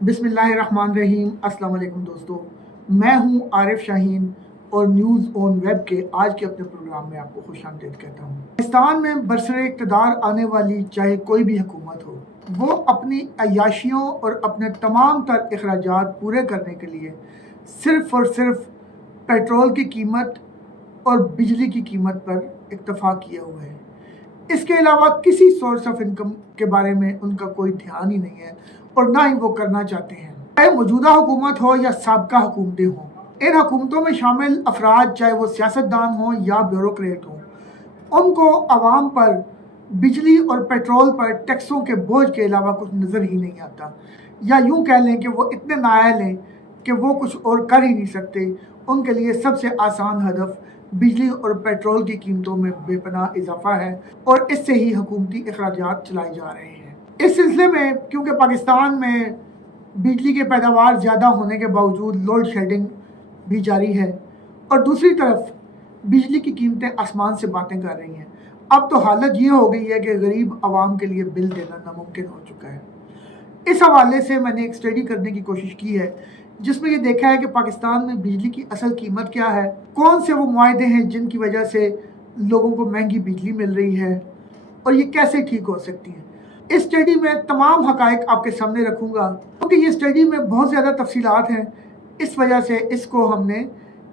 बिस्मिल्लाहिर्रहमानिर्रहीम। अस्सलाम वालेकुम दोस्तों, मैं हूं आरिफ शाहीन और न्यूज़ ऑन वेब के आज के अपने प्रोग्राम में आपको खुशामदीद कहता हूं। पाकिस्तान में बरसरे इक़्तिदार आने वाली चाहे कोई भी हुकूमत हो, वो अपनी अय्याशियों और अपने तमाम तर अखराजात पूरे करने के लिए सिर्फ़ और सिर्फ पेट्रोल की कीमत और बिजली की कीमत पर इत्तफाक किए हुए हैं। इसके अलावा किसी सोर्स ऑफ इनकम के बारे में उनका कोई ध्यान ही नहीं है और ना ही वो करना चाहते हैं। चाहे मौजूदा हुकूमत हो या साबका हुकूमतें हों, इन हुकूमतों में शामिल अफराद चाहे वो सियासतदान हों या ब्यूरोक्रेट हों, उनको आवाम पर बिजली और पेट्रोल पर टैक्सों के बोझ के अलावा कुछ नज़र ही नहीं आता, या यूँ कह लें कि वो इतने नाअहल हैं कि वो कुछ और कर ही नहीं सकते। उनके लिए सबसे आसान हदफ बिजली और पेट्रोल की कीमतों में बेपनाह इजाफा है और इससे ही हुकूमती अखराजात चलाए जा रहे हैं। इस सिलसिले में क्योंकि पाकिस्तान में बिजली की पैदावार ज़्यादा होने के बावजूद लोड शेडिंग भी जारी है और दूसरी तरफ बिजली की कीमतें आसमान से बातें कर रही हैं। अब तो हालत ये हो गई है कि गरीब आवाम के लिए बिल देना नामुमकिन हो चुका है। इस हवाले से मैंने एक स्टडी करने की कोशिश की है जिसमें ये देखा है कि पाकिस्तान में बिजली की असल कीमत क्या है, कौन से वो मुआहदे हैं जिनकी वजह से लोगों को महंगी बिजली मिल रही है और ये कैसे ठीक हो सकती है। इस स्टडी में तमाम हकायक आपके सामने रखूँगा क्योंकि ये स्टडी में बहुत ज़्यादा तफसीलात हैं। इस वजह से इसको हमने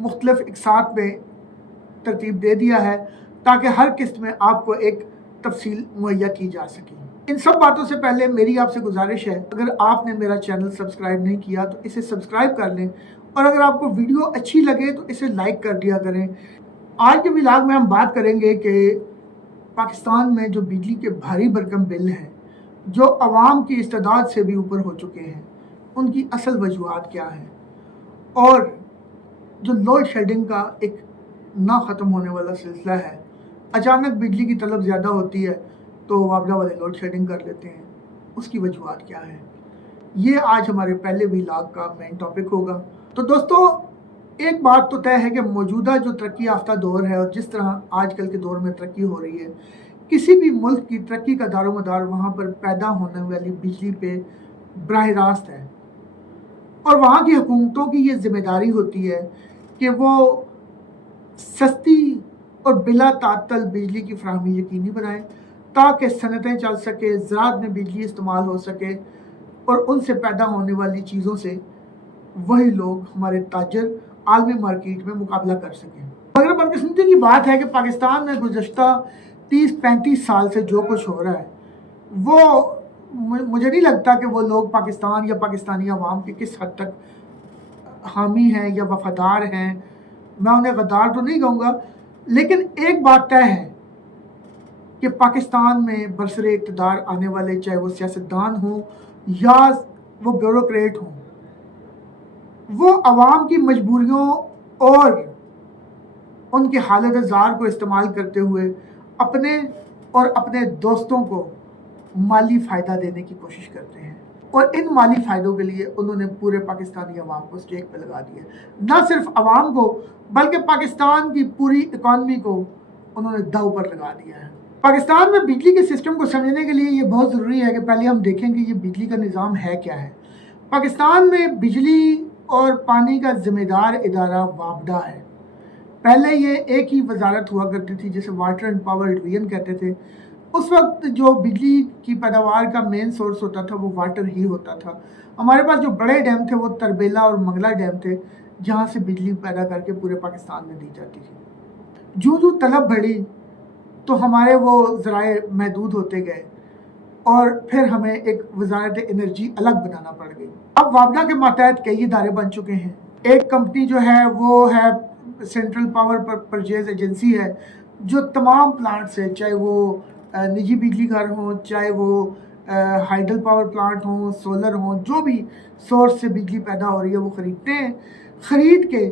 मुख्तलिफ इकसात में तरतीब दे दिया है ताकि हर किस्त में आपको एक तफसील मुहैया की जा सके। इन सब बातों से पहले मेरी आपसे गुजारिश है, अगर आपने मेरा चैनल सब्सक्राइब नहीं किया तो इसे सब्सक्राइब कर लें और अगर आपको वीडियो अच्छी लगे तो इसे लाइक कर दिया करें। आज के व्लॉग में हम बात करेंगे कि पाकिस्तान में जो बिजली के भारी भरकम बिल हैं जो आवाम की इस्तेदाद से भी ऊपर हो चुके हैं, उनकी असल वजूहात क्या हैं और जो लोड शेडिंग का एक ना ख़त्म होने वाला सिलसिला है। अचानक बिजली की तलब ज़्यादा होती है तो वापडा वाले लोड शेडिंग कर लेते हैं, उसकी वजूहात क्या है, ये आज हमारे पहले व्लॉग का मेन टॉपिक होगा। तो दोस्तों, एक बात तो तय है कि मौजूदा जो तरक्की याफ्ता दौर है और जिस तरह आजकल के दौर में तरक्की हो रही है, किसी भी मुल्क की तरक्की का दारोमदार वहाँ पर पैदा होने वाली बिजली पे बराह रास्त है और वहाँ की हुकूमतों की ये जिम्मेदारी होती है कि वो सस्ती और बिला तातल बिजली की फराहमी यकीनी बनाएं ताकि सनतें चल सके, ज़राअत में बिजली इस्तेमाल हो सके और उनसे पैदा होने वाली चीज़ों से वही लोग हमारे ताजर आलमी मार्केट में मुकाबला कर सकें। अगर बदकिस्मती की बात है कि पाकिस्तान में गुज़श्ता 30-35 साल से जो कुछ हो रहा है वो मुझे नहीं लगता कि वो लोग पाकिस्तान या पाकिस्तानी अवाम के किस हद तक हामी हैं या वफादार हैं। मैं उन्हें गद्दार तो नहीं कहूँगा, लेकिन एक बात तय है कि पाकिस्तान में बरसरे इक़्तिदार आने वाले चाहे वो सियासतदान हों या वो ब्यूरोक्रेट हों, वो आवाम की मजबूरियों और उनके हालत ज़ार को इस्तेमाल करते हुए अपने और अपने दोस्तों को माली फ़ायदा देने की कोशिश करते हैं और इन माली फ़ायदों के लिए उन्होंने पूरे पाकिस्तानी अवाम को स्टेक पे लगा दिया। न सिर्फ अवाम को बल्कि पाकिस्तान की पूरी इकॉनमी को उन्होंने दांव पर लगा दिया है। पाकिस्तान में बिजली के सिस्टम को समझने के लिए ये बहुत ज़रूरी है कि पहले हम देखें कि ये बिजली का निज़ाम है क्या है। पाकिस्तान में बिजली और पानी का ज़िम्मेदार इदारा वापडा है। पहले ये एक ही वजारत हुआ करती थी जिसे वाटर एंड पावर डिवीजन कहते थे। उस वक्त जो बिजली की पैदावार का मेन सोर्स होता था वो वाटर ही होता था। हमारे पास जो बड़े डैम थे वो तरबेला और मंगला डैम थे जहाँ से बिजली पैदा करके पूरे पाकिस्तान में दी जाती थी। जो तलब बढ़ी तो हमारे वो ज़राए महदूद होते गए और फिर हमें एक वजारत एनर्जी अलग बनाना पड़ गई। अब वापडा के मातहत कई इदारे बन चुके हैं। एक कंपनी जो है वो है सेंट्रल पावर परचेज एजेंसी है जो तमाम प्लांट से, चाहे वो निजी बिजली घर हों, चाहे वो हाइडल पावर प्लांट हों, सोलर हों, जो भी सोर्स से बिजली पैदा हो रही है वो ख़रीदते हैं। ख़रीद के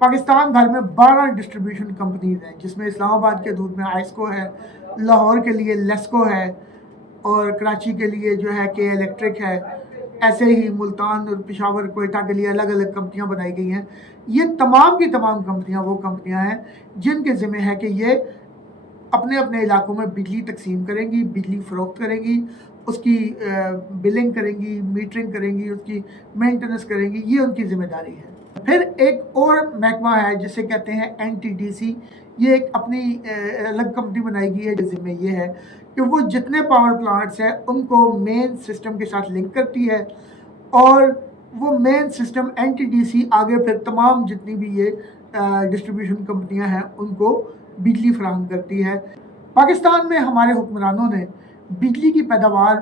पाकिस्तान भर में 12 डिस्ट्रीब्यूशन कंपनीज हैं जिसमें इस्लामाबाद के दूध में आइस्को है, लाहौर के लिए लेस्को है और कराची के लिए जो है के इलेक्ट्रिक है। ऐसे ही मुल्तान और पेशावर कोयटा के लिए अलग अलग कंपनियां बनाई गई हैं। ये तमाम की तमाम कंपनियां वो कंपनियां हैं जिनके ज़िम्मे है कि ये अपने अपने इलाकों में बिजली तकसीम करेंगी, बिजली फ़रोख्त करेंगी اس کی بلنگ کریں گی، میٹرنگ کریں گی، اس کی مینٹیننس کریں گی، یہ ان کی ذمہ داری ہے۔ پھر ایک اور محکمہ ہے جسے کہتے ہیں NTDC، یہ ایک اپنی الگ کمپنی بنائی گئی ہے، جس میں یہ ہے کہ وہ جتنے پاور پلانٹس ہیں ان کو مین سسٹم کے ساتھ لنک کرتی ہے، اور وہ مین سسٹم NTDC آگے پھر تمام جتنی بھی یہ ڈسٹریبیوشن کمپنیاں ہیں ان کو بجلی فراہم کرتی ہے۔ پاکستان میں ہمارے حکمرانوں نے بجلی کی پیداوار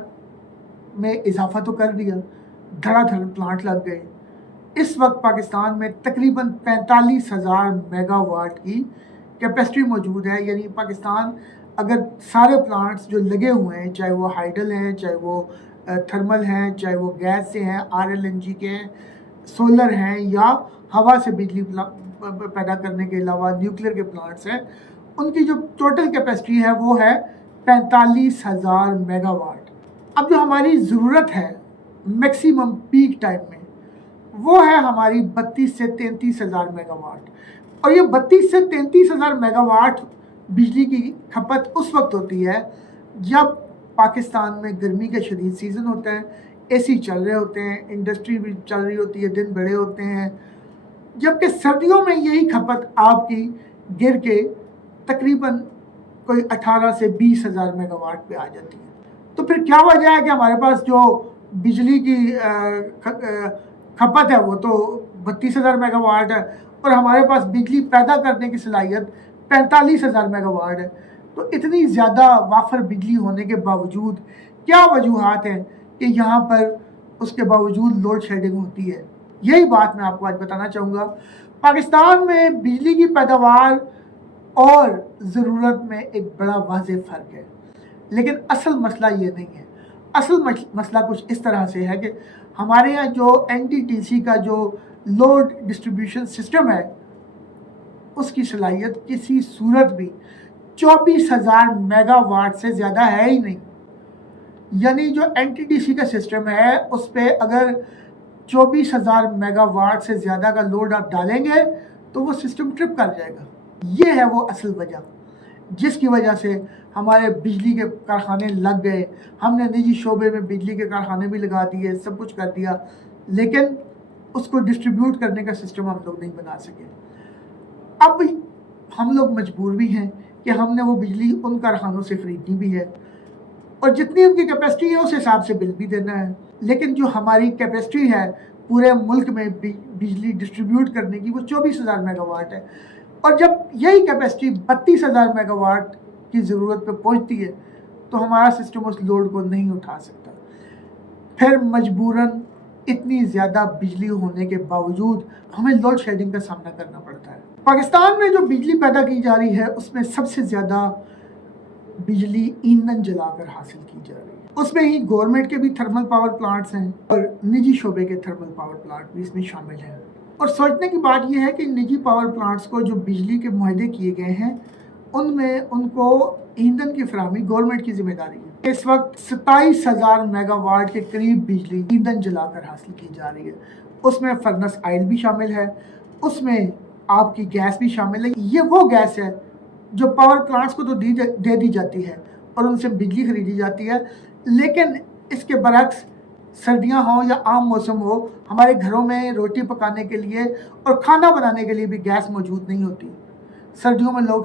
میں اضافہ تو کر دیا، دھڑا دھڑ پلانٹ لگ گئے۔ اس وقت پاکستان میں تقریباً 45,000 میگا واٹ کی کیپیسٹی موجود ہے، یعنی پاکستان اگر سارے پلانٹس جو لگے ہوئے ہیں، چاہے وہ ہائیڈل ہیں، چاہے وہ تھرمل ہیں، چاہے وہ گیس سے ہیں، RLNG کے ہیں، سولر ہیں، یا ہوا سے بجلی پیدا کرنے کے علاوہ نیوکلیر کے پلانٹس ہیں، ان کی جو ٹوٹل کیپیسٹی ہے وہ ہے 45,000 میگا واٹ۔ اب جو ہماری ضرورت ہے میکسیمم پیک ٹائم میں، وہ ہے ہماری 32 سے 33,000 میگا واٹ، اور یہ 32 سے 33,000 میگا واٹ بجلی کی کھپت اس وقت ہوتی ہے جب پاکستان میں گرمی کا شدید سیزن ہوتا ہے، AC چل رہے ہوتے ہیں، انڈسٹری بھی چل رہی ہوتی ہے، دن بڑے ہوتے ہیں، جبکہ سردیوں میں یہی کھپت آپ کی گر کے تقریباً کوئی 18 سے 20,000 میگا واٹ پہ آ جاتی ہے۔ تو پھر کیا وجہ ہے کہ ہمارے پاس جو بجلی کی کھپت ہے وہ تو 32,000 میگا واٹ ہے، اور ہمارے پاس بجلی پیدا کرنے کی صلاحیت 45,000 میگا واٹ ہے؟ تو اتنی زیادہ وافر بجلی ہونے کے باوجود کیا وجوہات ہیں کہ یہاں پر اس کے باوجود لوڈ شیڈنگ ہوتی ہے؟ یہی بات میں آپ کو آج بتانا چاہوں گا۔ پاکستان میں بجلی کی پیداوار اور ضرورت میں ایک بڑا واضح فرق ہے، لیکن اصل مسئلہ یہ نہیں ہے۔ اصل مسئلہ کچھ اس طرح سے ہے کہ ہمارے یہاں جو NTDC کا جو لوڈ ڈسٹریبیوشن سسٹم ہے، اس کی صلاحیت کسی صورت بھی 24,000 میگا واٹ سے زیادہ ہے ہی نہیں۔ یعنی جو NTDC کا سسٹم ہے اس پہ اگر 24,000 میگا واٹ سے زیادہ کا لوڈ آپ ڈالیں گے تو وہ سسٹم ٹرپ کر جائے گا۔ یہ ہے وہ اصل وجہ جس کی وجہ سے ہمارے بجلی کے کارخانے لگ گئے، ہم نے نجی شعبے میں بجلی کے کارخانے بھی لگا دیے، سب کچھ کر دیا، لیکن اس کو ڈسٹریبیوٹ کرنے کا سسٹم ہم لوگ نہیں بنا سکے۔ اب ہم لوگ مجبور بھی ہیں کہ ہم نے وہ بجلی ان کارخانوں سے خریدنی بھی ہے، اور جتنی ان کی کیپیسٹی ہے اس حساب سے بل بھی دینا ہے، لیکن جو ہماری کیپیسٹی ہے پورے ملک میں بجلی ڈسٹریبیوٹ کرنے کی وہ 24,000 میگا واٹ ہے، اور جب یہی کیپیسٹی 32,000 میگا واٹ کی ضرورت پہ پہنچتی ہے تو ہمارا سسٹم اس لوڈ کو نہیں اٹھا سکتا۔ پھر مجبوراً اتنی زیادہ بجلی ہونے کے باوجود ہمیں لوڈ شیڈنگ کا سامنا کرنا پڑتا ہے۔ پاکستان میں جو بجلی پیدا کی جا رہی ہے اس میں سب سے زیادہ بجلی ایندھن جلا کر حاصل کی جا رہی ہے۔ اس میں ہی گورنمنٹ کے بھی تھرمل پاور پلانٹس ہیں اور نجی شعبے کے تھرمل پاور پلانٹ بھی اس میں شامل ہیں۔ اور سوچنے کی بات یہ ہے کہ نجی پاور پلانٹس کو جو بجلی کے معاہدے کیے گئے ہیں ان میں ان کو ایندھن کی فراہمی گورنمنٹ کی ذمہ داری ہے۔ اس وقت 27,000 میگا واٹ کے قریب بجلی ایندھن جلا کر حاصل کی جا رہی ہے۔ اس میں فرنس آئل بھی شامل ہے، اس میں آپ کی گیس بھی شامل ہے۔ یہ وہ گیس ہے جو پاور پلانٹس کو تو دے دی جاتی ہے اور ان سے بجلی خریدی جاتی ہے، لیکن اس کے برعکس سردیاں ہوں یا عام موسم ہو، ہمارے گھروں میں روٹی پکانے کے لیے اور کھانا بنانے کے لیے بھی گیس موجود نہیں ہوتی۔ سردیوں میں لوگ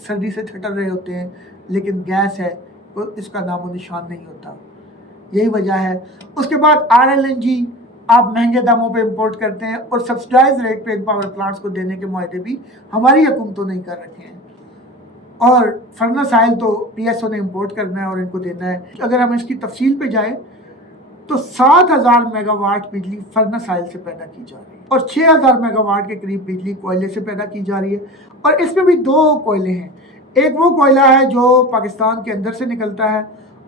سردی سے ٹھٹر رہے ہوتے ہیں، لیکن گیس ہے تو اس کا نام و نشان نہیں ہوتا۔ یہی وجہ ہے۔ اس کے بعد RLNG آپ مہنگے داموں پہ امپورٹ کرتے ہیں، اور سبسڈائز ریٹ پہ پاور پلانٹس کو دینے کے معاہدے بھی ہماری حکومتوں نے کر رکھے ہیں، اور فرنس آئل تو PSO نے امپورٹ کرنا ہے اور ان کو دینا ہے۔ اگر ہم اس کی تفصیل پہ جائیں تو 7,000 میگا واٹ بجلی فرنس آئل سے پیدا کی جا رہی ہے، اور 6,000 میگا واٹ کے قریب بجلی کوئلے سے پیدا کی جا رہی ہے، اور اس میں بھی دو کوئلے ہیں۔ ایک وہ کوئلہ ہے جو پاکستان کے اندر سے نکلتا ہے،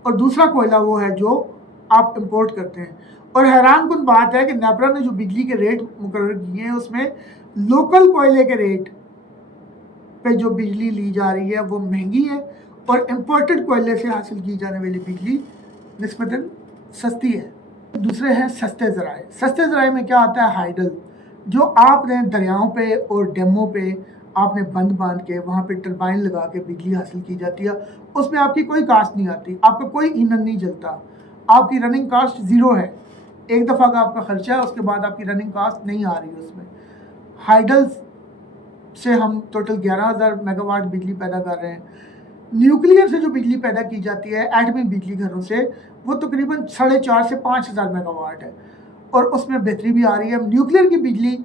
اور دوسرا کوئلہ وہ ہے جو آپ امپورٹ کرتے ہیں۔ اور حیران کن بات ہے کہ نیپرا نے جو بجلی کے ریٹ مقرر کیے ہیں اس میں لوکل کوئلے کے ریٹ پہ جو بجلی لی جا رہی ہے وہ مہنگی ہے، اور امپورٹڈ کوئلے سے حاصل کی جانے والی بجلی نسبتاً سستی ہے۔ دوسرے ہیں سستے ذرائع۔ سستے ذرائع میں کیا آتا ہے؟ ہائیڈل، جو آپ نے دریاؤں پہ اور ڈیموں پہ आपने बंद बांध के वहाँ पे टरबाइन लगा के बिजली हासिल की जाती है। उसमें आपकी कोई कास्ट नहीं आती, आपका कोई ईंधन नहीं जलता, आपकी रनिंग कास्ट ज़ीरो है। एक दफ़ा का आपका खर्चा है, उसके बाद आपकी रनिंग कास्ट नहीं आ रही है उसमें। हाइडल्स से हम टोटल 11,000 मेगावाट बिजली पैदा कर रहे हैं। न्यूक्लियर से जो बिजली पैदा की जाती है एटमी बिजली घरों से, वो तकरीबन 4,500 से 5,000 मेगावाट है और उसमें बेहतरी भी आ रही है। न्यूक्लियर की बिजली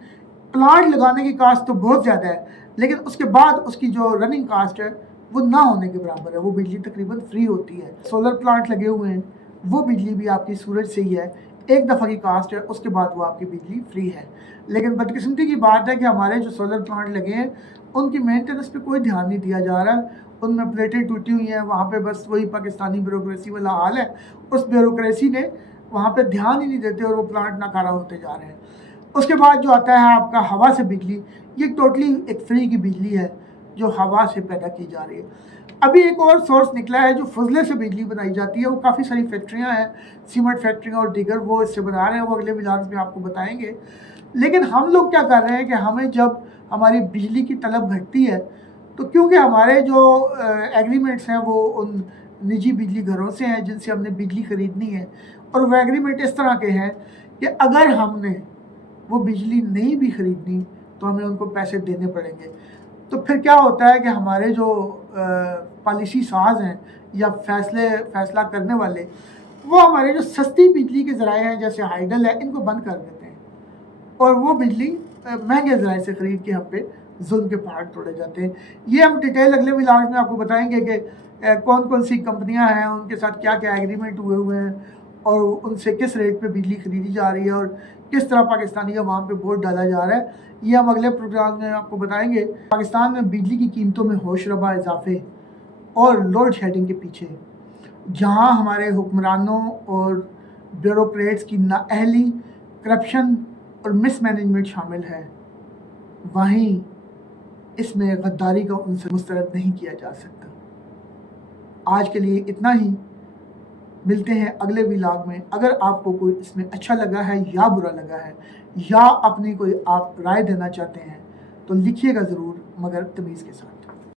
प्लांट लगाने की कास्ट तो बहुत ज़्यादा है, लेकिन उसके बाद उसकी जो रनिंग कास्ट है वो ना होने के बराबर है, वो बिजली तकरीबन फ्री होती है। सोलर प्लांट लगे हुए हैं, वो बिजली भी आपकी सूरज से ही है, एक दफ़ा की कास्ट है, उसके बाद वो आपकी बिजली फ्री है। लेकिन बदकिस्मती की बात है कि हमारे जो सोलर प्लांट लगे हैं उनकी मेंटेनेंस पे कोई ध्यान नहीं दिया जा रहा है। उनमें प्लेटें टूटी हुई हैं, वहाँ पे बस वही पाकिस्तानी ब्यूरोक्रेसी वाला हाल है। उस ब्यूरोक्रेसी ने वहाँ पे ध्यान ही नहीं देते और वो प्लांट नाकारा होते जा रहे हैं। उसके बाद जो आता है आपका हवा से बिजली, ये टोटली एक फ्री की बिजली है जो हवा से पैदा की जा रही है। अभी एक और सोर्स निकला है जो फजले से बिजली बनाई जाती है, वो काफ़ी सारी फैक्ट्रियाँ हैं, सीमेंट फैक्ट्रियाँ और दीगर, वो इससे बना रहे हैं, वो अगले व्लॉग्स में आपको बताएंगे। लेकिन हम लोग क्या कर रहे हैं कि हमें जब हमारी बिजली की तलब घटती है तो क्योंकि हमारे जो एग्रीमेंट्स हैं वो उन निजी बिजली घरों से हैं जिनसे हमने बिजली ख़रीदनी है, और वो एग्रीमेंट इस तरह के हैं कि अगर हमने वो बिजली नहीं भी ख़रीदनी तो हमें उनको पैसे देने पड़ेंगे। तो फिर क्या होता है कि हमारे जो पॉलिसी साज हैं या फैसला करने वाले, वो हमारे जो सस्ती बिजली के ज़राए हैं जैसे हाइडल है, इनको बंद कर देते हैं और वो बिजली महंगे ज़राए से ख़रीद के हम पे जुल्म के पहाड़ तोड़े जाते हैं। ये हम डिटेल अगले व्लॉग में आपको बताएंगे कि कौन कौन सी कंपनियां हैं, उनके साथ क्या क्या एग्रीमेंट हुए हैं और उनसे किस रेट पे बिजली ख़रीदी जा रही है और किस तरह पाकिस्तानी का वहाँ पे वोट डाला जा रहा है। ये हम अगले प्रोग्राम में आपको बताएंगे। पाकिस्तान में बिजली की कीमतों में होशरबा इजाफे और लोड शेडिंग के पीछे जहाँ हमारे हुक्मरानों और ब्यूरोक्रेट्स की नाअहली, करप्शन और मिसमैनेजमेंट शामिल है, वहीं इसमें गद्दारी का उनसे मुस्तरद नहीं किया जा सकता। आज के लिए इतना ही, मिलते हैं अगले व्लॉग में। अगर आपको कोई इसमें अच्छा लगा है या बुरा लगा है या अपनी कोई आप राय देना चाहते हैं तो लिखिएगा ज़रूर, मगर तमीज़ के साथ।